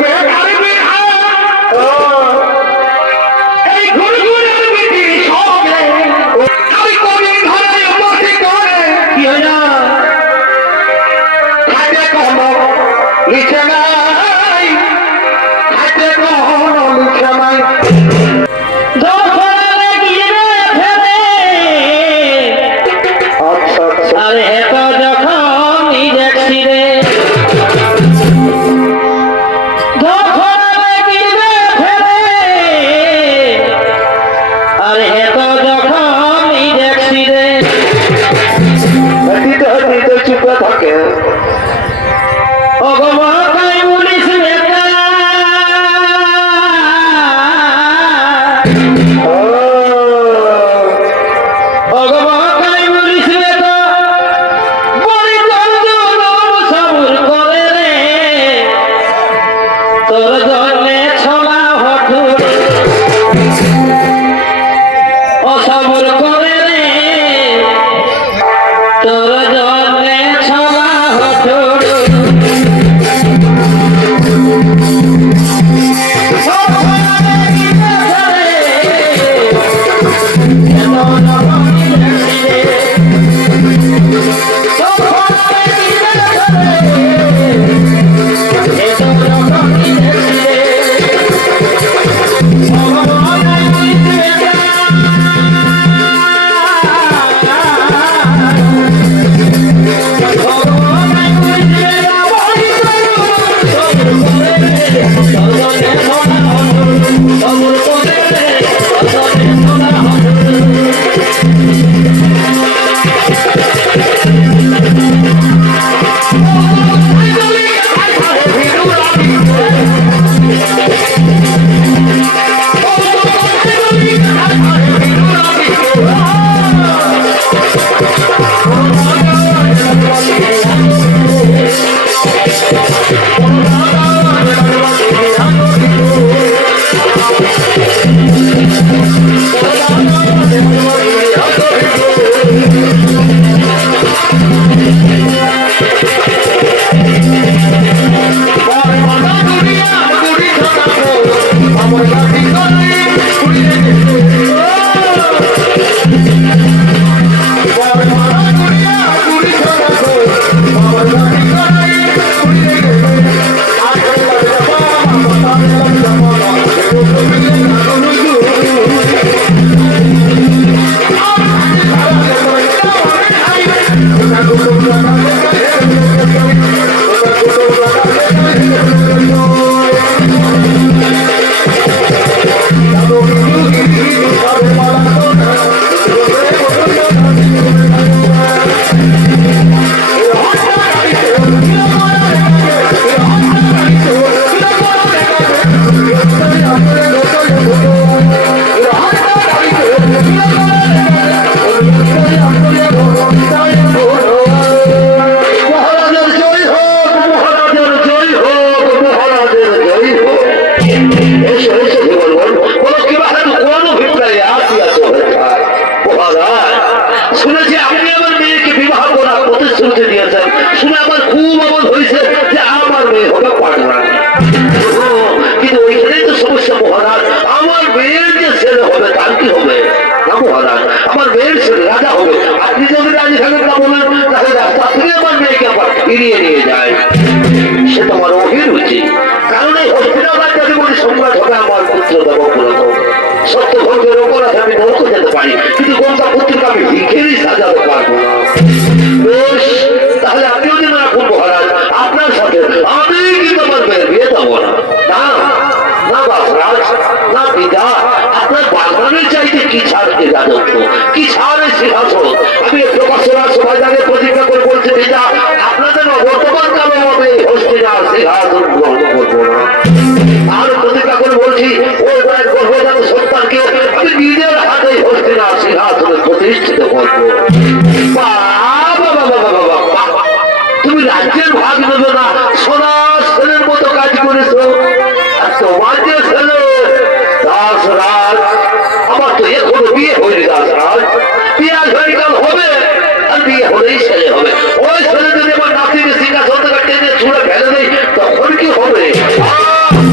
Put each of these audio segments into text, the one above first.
ওই ছেলে যদি আমার নাতিকে সিংহাসন থেকে টেনে ছুঁড়ে ফেলে দেয় তখন কি হবে?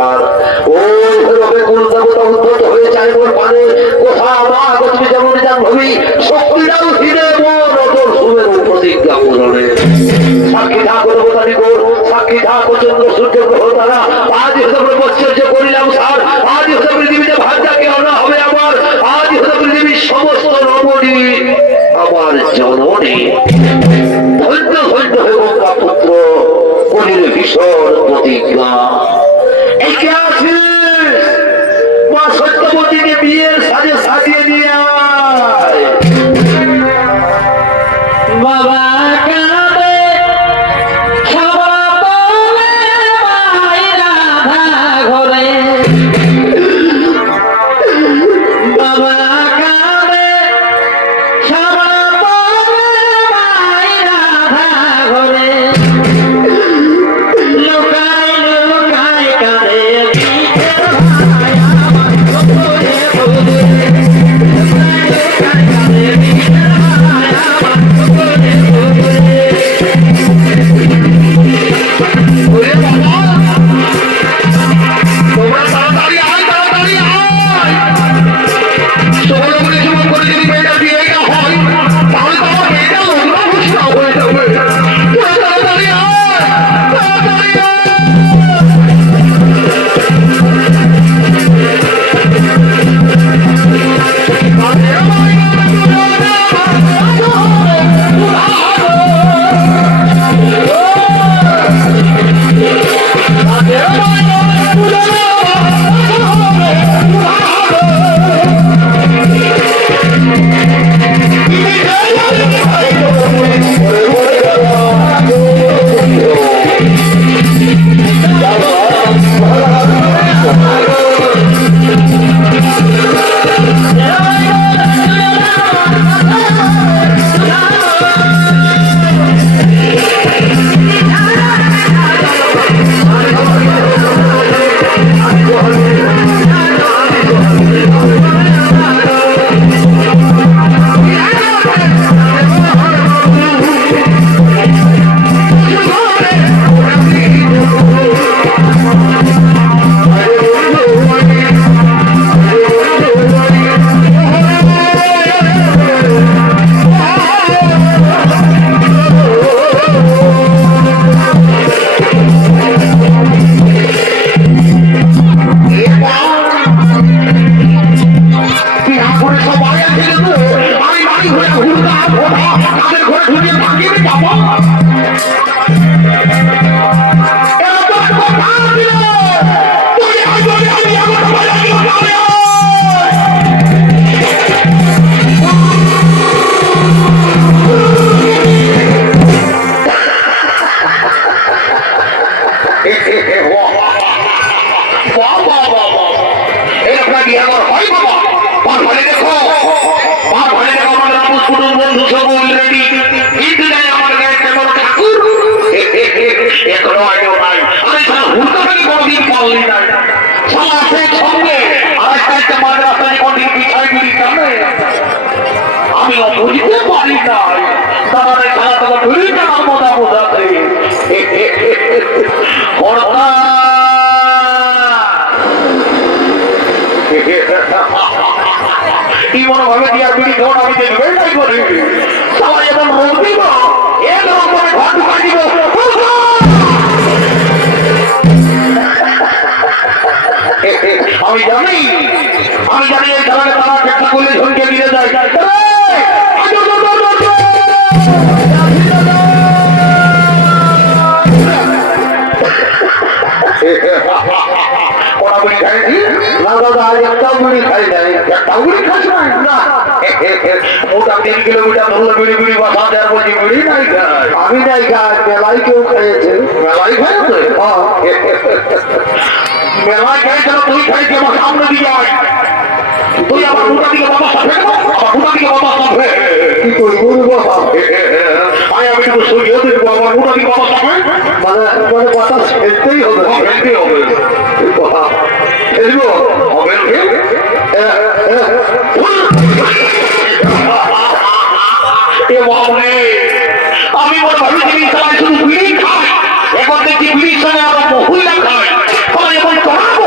স্যার ওইভাবে কোন দেবতা উদ্ভূত হয়ে যায় মোর মানে কোথা মা গতি যেমন ভাবি শক্তি দাও হিরে মোর অতর সুমের প্রতিজ্ঞা পূরণে সাক্ষী থাকো দেবতা নিকট সাক্ষী থাকো চন্দ্র সূর্য গ্রহ তারা আজ হতে বৎসর্য করিলাম স্যার আজ হতে পৃথিবীতে ভাগ্যকে আনা হবে আমার আজ হতে পৃথিবীর সমস্ত রমণী আমার জননী ধৈর্য ধৈর্য হে গঙ্গা পুত্র কলির ভীষণ প্রতিজ্ঞা একে আসিস মা সত্যবতীকে বিয়ের সাজে সাজিয়ে নিয়ে আয় বাবা কাঁদে খাওয়া বলে মাই রাধা ঘরে বাবা কাঁদে খাওয়া বলে মাই রাধা ঘরে লুকাই লুকাই কাঁদে পিঠের ভাই আমার চোখে বুঝে লুকাই লুকাই কাঁদে পিঠের ভাই আমার চোখে বুঝে ওরে বাবা তোমরা তাড়াতাড়ি আয় তাড়াতাড়ি আয় সৌরভে যেমন করে যদি মেয়েটা বিয়েটা হয় তাহলে তো আমার মেয়েটা লগ্ন ঘোষণা হয়ে যাবে তোরা তাড়াতাড়ি আয় তাড়াতাড়ি আয় আমি বুঝতে পারি না তারা খেলা থেকে ঘুরে আমার মজা বোঝাতে কি মনে ভাবে দিয়ার বিড়ি ঘর আমি দেখবে তাই করি সবাই এখন রোগ দিব একরকম করে ঘর ঢুকাই দিব আমি জানি এই খেলাকে তারা চেষ্টা করলে ঝুঁকে দিয়ে যায় আমি নাই খাই মেলাই কেউ খেয়েছে মেলাই খেয়েছে মেলায় খেয়েছিল তুই খাইছে আমার সামনে দিকে আয় তুই আমার মুখা দিকে বাবা সাথে আমার মুখা দিকে বাবা সাথে কি করবো আমি একটু সরিয়ে দেখবো আমার মুখা দিকে বাবা সাথে মানে কথা ফেলতেই হবে ফেলতেই হবে ফেলবো হবে আমি মনে ভাবি জিনিস সবাই শুধু বিড়ি খায় এখন দেখছি বিড়ির সঙ্গে আরো মহিলা খায় এখন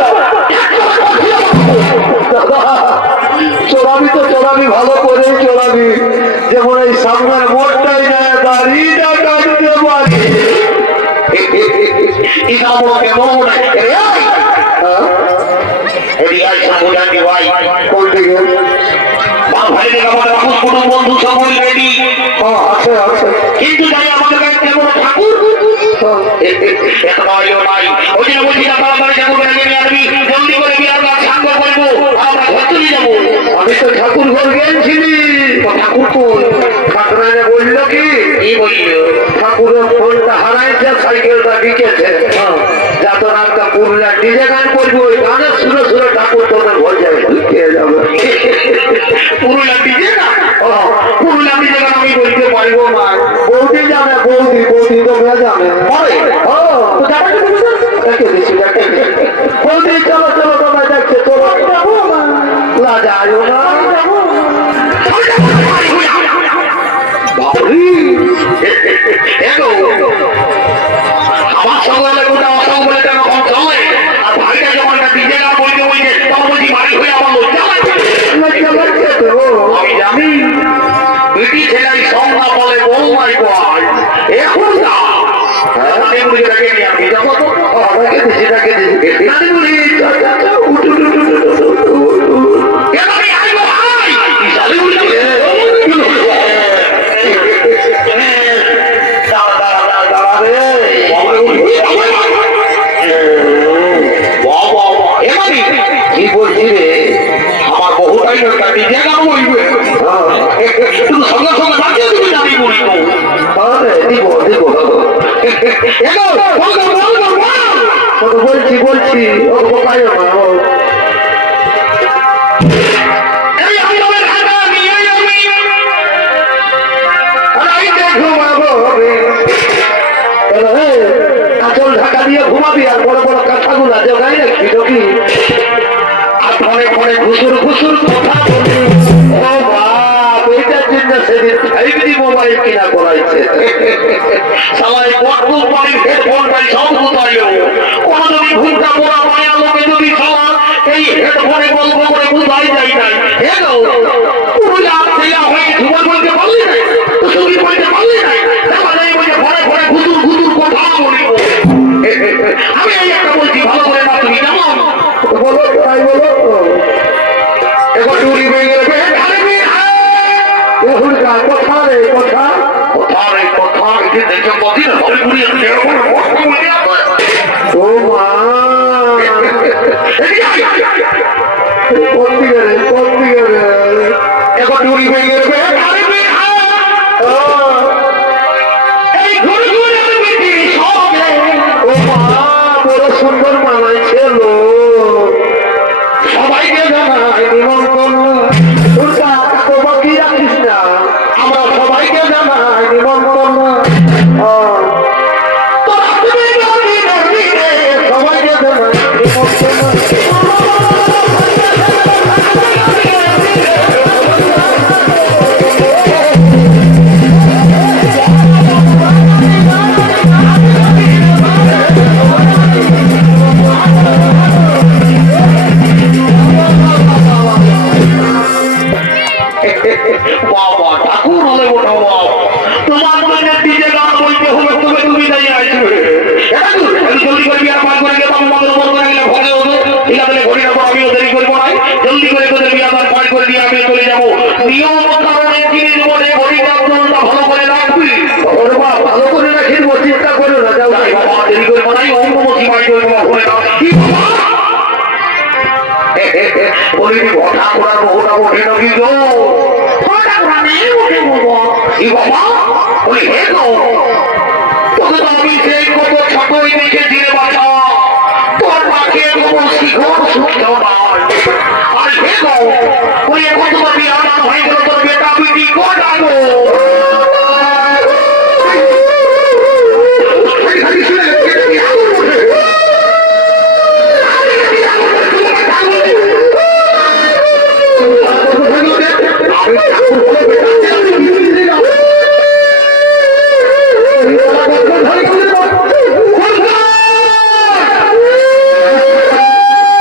ইসামো কেমন এরিয়ায় সামুদানি ভাই কোন দিকে বাপ ভাই থেকে আমাদের আকুশ কুটুম বন্ধু সকল রেডি আছে কিন্তু যাই আমাদের কাছে কেমন ঠাকুর এত নয়ও নাই ওই যে বলছি না তাড়াতাড়ি যাবো বেড়ে নিয়ে আসবি জলদি করে বিয়ার গাছ সাঙ্গ করবো আমরা ঘরে যাবো আমি তো ঠাকুর ঘর গেছিলি ঠাকুর কই ঠাকুরানে বললো কি বললো ঠাকুরের ফোনটা হারাইছে সাইকেলটা বিকেছে যত রাতটা পুরুলিয়া ডিজে গান করবো ওই গানের সুরে সুরে ঠাকুর তোদের ঘর যাবে ঢুকিয়ে যাবে পুরুলিয়া ডিজে না পুরুলিয়া ডিজে গান আমি বলতে পারবো না বৌদি জানে বৌদি বৌদি তো জানে বৌদি চলো চলো তোমরা দেখছে চলো লাজায়ও না আমার সঙ্গে গোটা অসংখ্য কম চলে আর ভাইটা যখন ডিজে গান বলতে বলছে তখন বলছি বাড়ি হয়ে আমার আমি জানি বেটি ছেলে সংজ্ঞা বলে বউ মাই গড এখন না কি বলছি রে আমার বহুটাই ডিজে গান বলবে সঙ্গে সঙ্গে বাঁচিয়ে দিবি আমি বলবো দিব দিব বলছি বলছি ও কোথায় না কাঁচল ঢাকা দিয়ে ঘুমাবি আর বড় বড় কাঁথাগুলা জোগাই রাখবি নাকি আর ফোনে ফোনে ঘুষুর ঘুষুর কথা বলবি ও বাপ এইটার জন্য সেদিন 5G মোবাইল কিনা করাইছে সবাই কোম্পানির হেডফোন পাই সব কোথায়ও কোনো যদি ভুলটা বলা মায়া লোকে যদি সবার এই হেডফোনে গল্প করে বুঝাই যায় নাই হেলো পুরুলিয়া ছেলে হয়ে ঝুমা বলতে পারলি নাই তো শুনি বলতে পারলি নাই দেখা যায় বলছে ফোনে ফোনে ঘুষুর ঘুষুর কথা বলিব আমি এই একটা বলছি ভালো করে না তুমি কেমন বলো তাই বলো এবার চুরি হয়ে গেলে কথা রে কথা কথা রে কথা এটি দেখে কদিন হলে পুড়িয়ে ও মা এখন চুরি হয়ে গেলে বড় সুন্দর মানাইছে লোক সবাইকে জানাই নিমন্ত্রণ বাকি রাখিস না আমরা সবাইকে জানাই নিমন্ত্রণ সবাইকে জানাই বাবা ঠাকুর হলে ওঠা তোমার মানে ডিজে গান বলতে হবে তুমি তুমি দাঁড়িয়ে আসবে জলদি করে বিয়ার পান করে গেলাম মন্ত্র বল করে গেলে ঘরে হলো ঠিক আছে ঘড়ি রাখবো আমিও দেরি করবো না জলদি করে তোদের বিয়ার পান করে দিয়ে আমি চলে যাবো নিয়ম কারণে জিনিস বলে ঘড়ি রাখবো ভালো করে রাখবি ভালো করে রাখি চিন্তা করো না যাও বাবা দেরি করবো না অন্য মতি বাড়ি করবো ঘরে না কি বলি ঘটা করার বহুটা ওঠে নাকি গো তোকে তো আমি সেই কত ছোটই দেখেছি রে বাছা তোর পাখে কোনো শিখর শুনতেও নয় আর হে গো ওই এখন তোমার বিয়ে হয়ে গেল তোর বেটা বিটি কোটাগো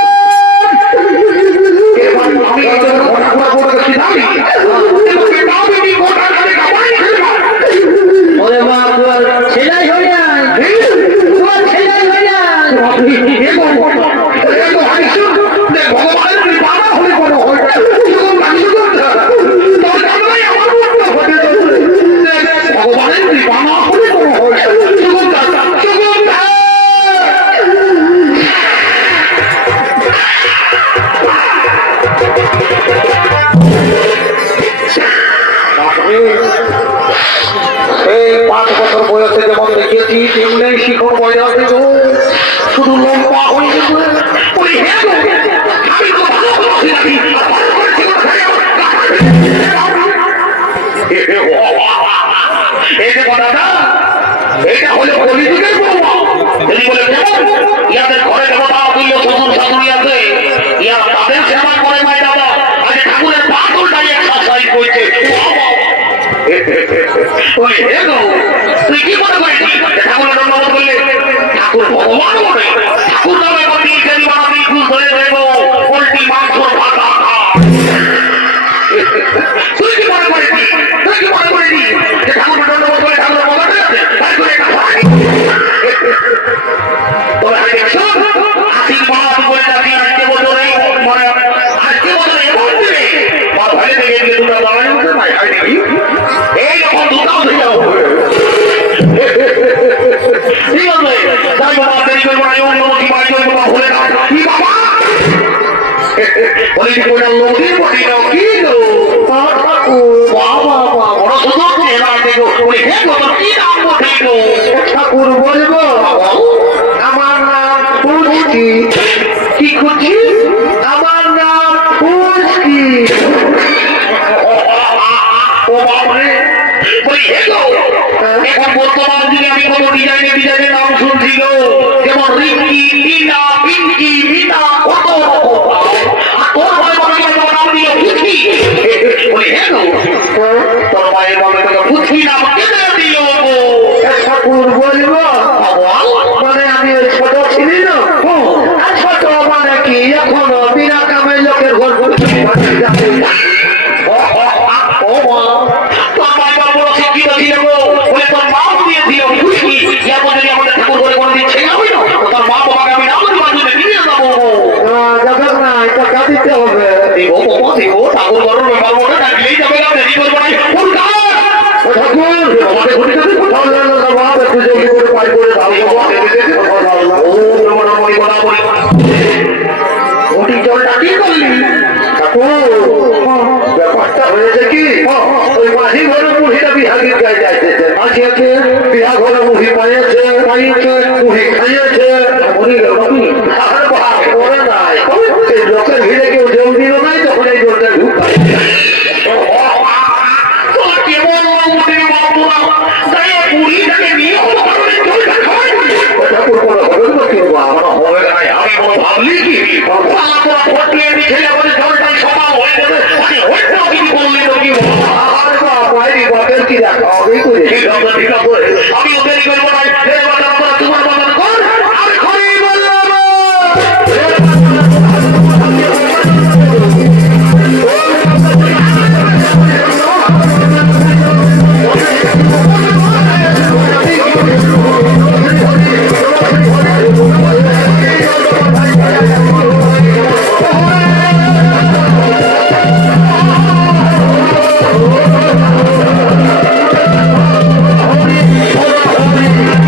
দেখি তেমনি শিখর বয়স গো শুধু লম্বা হয়ে গেছে ওই হ্যাঁ গো, আমি তো ভালোবাসি নাকি এই যে কথাটা এটা হলো কলিযুগের বৌমা। তিনি বলে কেমন ইয়াদের ঘরে দেবতা তুল্য শ্বশুর শাশুড়ি আছে, ইয়া তাদের সেবা করে মায় দাদা আজ ঠাকুরের পাথরটাই এক্সারসাইজ করছে। তুই কি মনে করিস ঠাকুরের ধন্যবাদ করলে ঠাকুর ভগবান বলে ঠাকুর নামে বলি সেরি বানাবি খুশ ধরে দেবো পোল্ট্রি মাংস ভাতা তুই কি মনে করিস তুই কি মনে করিস যে ঠাকুরের ধন্যবাদ করলে ঠাকুরের মজা আছে তাই করে একটা তবে আমি দেখছো আশীর্বাদ করে যাচ্ছি আজকে বছরে মানে আজকে বছরে এমন দিনে বা ভাই থেকে গেলে দুটো লড়াই হচ্ছে ভাই হয় নাকি এই যখন দুটাও ধরে যাবো ঠিক আছে যাই বাবা দেরি করবো না অন্য কি বাড়ি করবো বা ভুলে না কি বাবা বলি কোটা লোকের বলি না কি গো বাবা বাবা বড় সুন্দর চেহারা দেখো বলি হে কত কি নাম বলি গো ঠাকুর বলবো আমার নাম ফুচকি কি খুঁজছি আমার নাম ফুচকি ও বাবারে বলি হে গো এখন বর্তমান যুগে আমি কত ডিজাইনের নাম শুনছি গো যেমন রিঙ্কি টিনা পিঙ্কি মিতা কত রকম আর তোর ভয় বলে নাম দিল ফুচকি বলি হে গো তোর মায়ের বলে তোকে ফুচকি নাম কেন দিল গো ঠাকুর বলবো মানে আমি ওই ছোট ছিলি না ছোট মানে কি এখনো বিনা কামের লোকের ঘর ও মা তোর বাবা বড় শিক্ষিত ছিল গো বলে তোর মা দিয়েছিল ফুচকি যেমন যদি আমাদের ঠাকুর করে কোনোদিন ছেলে হবে না তোর মা বাবাকে আমি নামের মাধ্যমে নিয়ে যাবো যাবেন না এটা কাঁদিতে হবে দেখো বাবা দেখো ঠাকুর করুন ব্যাপার বলে ডাকলেই যাবে না দেরি করবো না ঠাকুর আমাদের ঘটিতে কোথাও যেন বাবা একটু জলদি করে পাই করে ধারবো ও মনে মনে বলা বলে ঘটি জলটা কি করলি ঠাকুর ব্যাপারটা হয়েছে কি ওই মাঝি ঘরে মুহিটা বিহা গীত গাই যাইতেছে মাঝি আছে বিহা ঘরে মুহি পাইছে মুহি খাইয়েছে মুহি আর বাপ করে নাই এই লোকের ভিড়ে কেউ জল দিল নাই তখন এই জলটা ঢুকায় ভাবলি কি ছেলে বলে জলটাই সমাল হয়ে যাবে কিছু করলি কি বাপের কি দেখা হবে ঠিক আছে ঠিক আছে আমি ওদের করবো না তোমার বাবা কর আমি খড়ি বললাম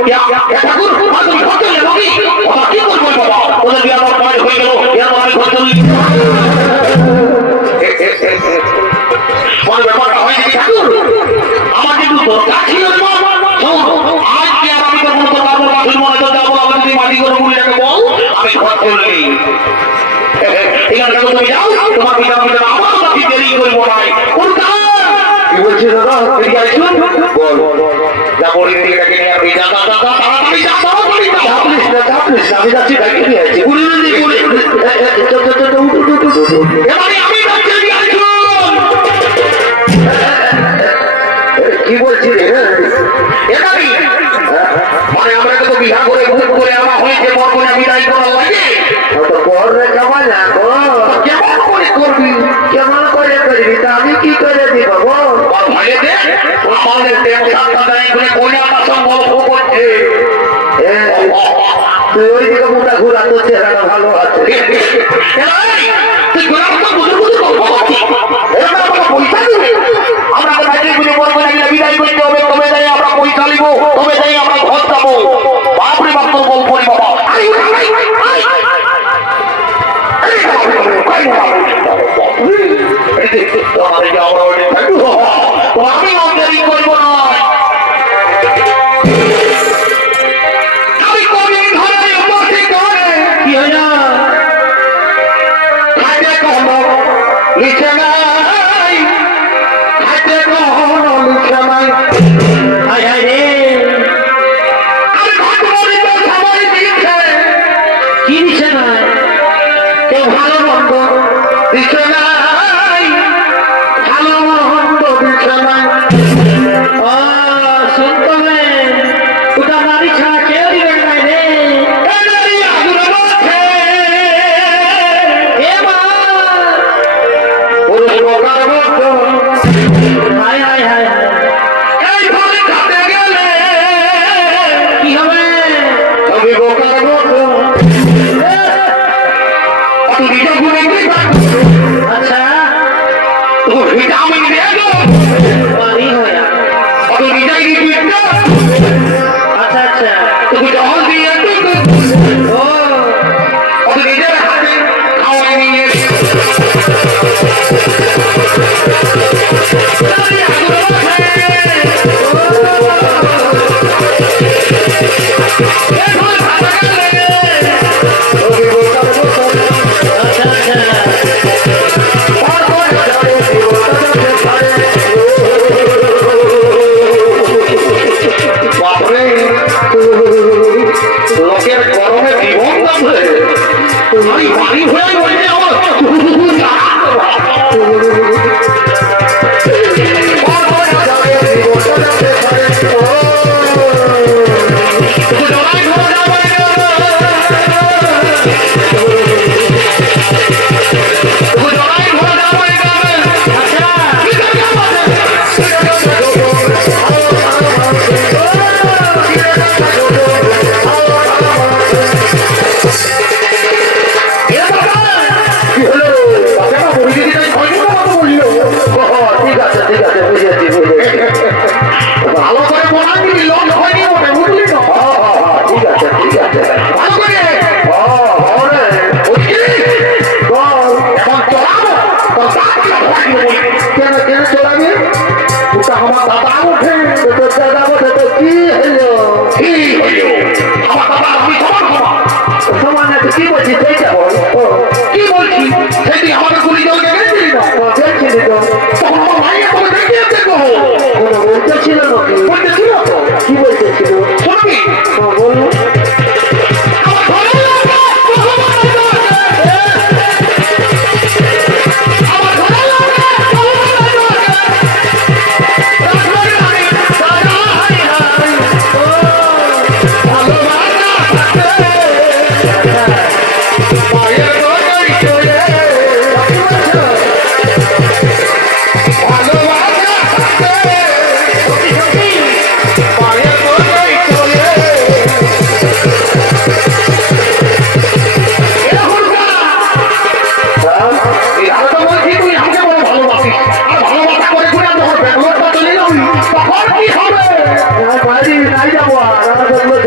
ঠাকুর তুমি ঘর চলে যাবো কি কি করবো বাবা ওদের বিয়ে আমার পয়েন্ট হয়ে গেল আমি ঘর চলি বড় ব্যাপারটা হয়েছে কি ঠাকুর আমার কিন্তু দরকার ছিল আজকে আমি তো কোনো কাপড় বাসন মনে তো যাবো আমি যদি মাটি করে মুড়িটাকে বল আমি ঘর চললি এখানে তুমি যাও তোমার পিতা পিতা আমার কাছে দেরি করবো নাই কি বলছি দাদা এদিকে আসুন বল যা বলি এটাকে নিয়ে আপনি যা তাড়াতাড়ি যা চাপলিস না আমি যাচ্ছি ব্যাংকে নিয়ে আসছি এবারে আমি যাচ্ছি কি বলছি রে এটাই মানে আমরা তো বিহা করে ভুল করে আমার হয়েছে বরগুনা বিদায় করার লাগে তো বর রে কেমন কেমন করে করবি কেমন করে করবি তা আমি কি করে দিব বল ভাইয়ে দে আমাদের টেনশনটা নাই বলে কোনে আমার সঙ্গে গল্প করছে তুই ওই দিকে মুখটা ঘুরা তোর চেহারাটা ভালো আছে তুই ঘুরা তো বুঝে বুঝে গল্প করছিস এবার আমাকে পয়সা দিবি আমরা তো ভাইকে বুঝে বলবো না বিদায় করতে হবে তবে যাই আমরা পয়সা নিব তবে যাই আমরা ঘর যাবো বাপরে বাপ তোর গল্প রে বাবা আমি অন্তরি করবো না আমি কদিন ধরে উপস্থিত করে কি হয় না হাতে কখনো লিখে নাই হাতে কখনো লিখে নাই হায় হায় রে আমি ঘটবলিত সবাই দিচ্ছে কি দিচ্ছে না কেউ ভালো মন্দ দিচ্ছে নাই ভালো মন্দ দিচ্ছে নাই শুনতে ওটা বাড়ি ছাড়া কেউ দিবেন নাই রে কি হবে আচ্ছা ভিটামিন পানি হয় আচ্ছা আচ্ছা তুমি জল দিয়ে ও নিজের হাতে খাওয়াই নিয়ে লোকের গরমে জীবন দামে আমি বাড়ি হয়ে বলছে আমার ভালো করে বলা দিবি লোক হয়নি মনে বুঝলি তো ঠিক আছে ভালো করে এখন চড়াবো কেন কেন চড়াবি ওটা আমার দাদা ওঠে দাদা ওঠে তো কি হলো কি হলো আমার দাদা আপনি সমান আছে কি বলছি সেইটা বল কি বলছি সেটি আমাদের গুলি জল গেছিলি না গেছিলি তো তখন আমার ভাইয়া তোকে দেখিয়ে দেখো বলতেছিল নাকি বলতেছিল তো কি বলতেছিল শুনবি বলুন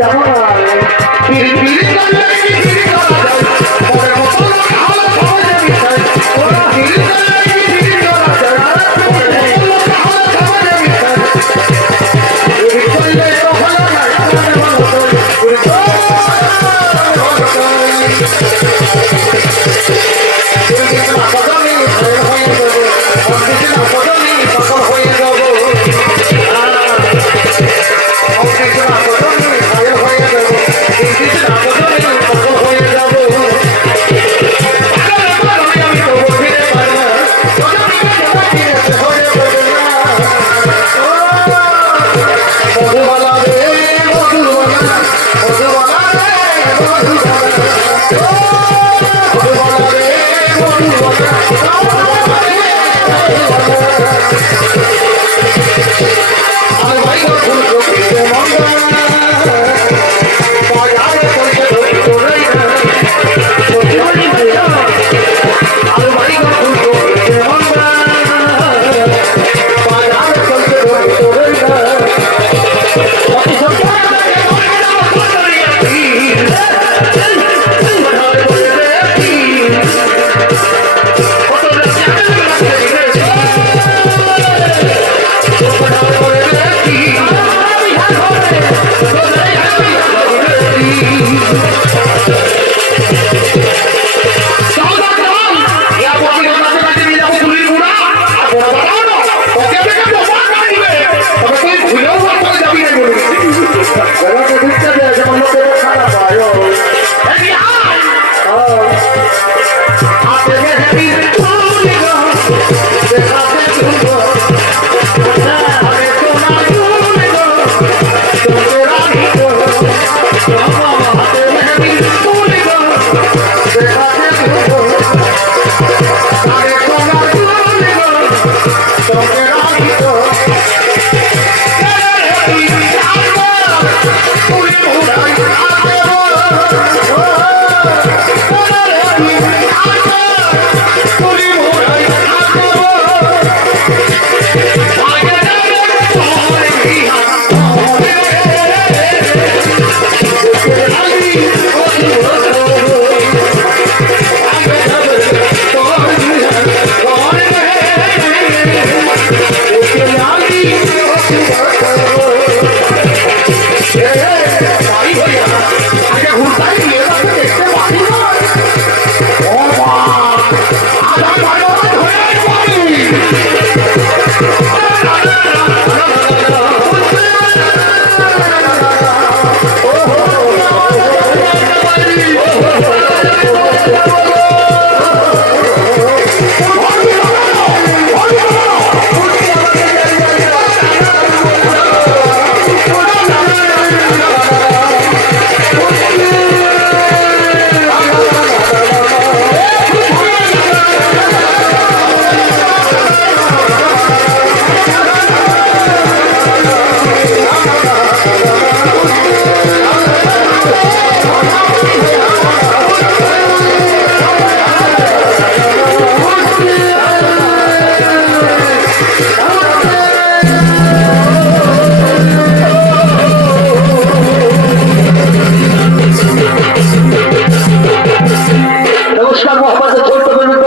কৃষ্ণ বদনে পাগল হয়ে যাব কৃষ্ণ বদনে পাগল হয়ে যাব কৃষ্ণ বদনে পাগল হয়ে যাব আমি তো ফিরে পারবো মধুবালা রে মধুবালা মধুবালা রে মধুবালা রে মধুবালা আর ভাই ফুল করতে মঙ্গল বাজারে করতে ধরে আর ভাই ফুল করতে মঙ্গল বাজারে করতে ধরে নমস্কার মোহাম্মদ ছোট্ট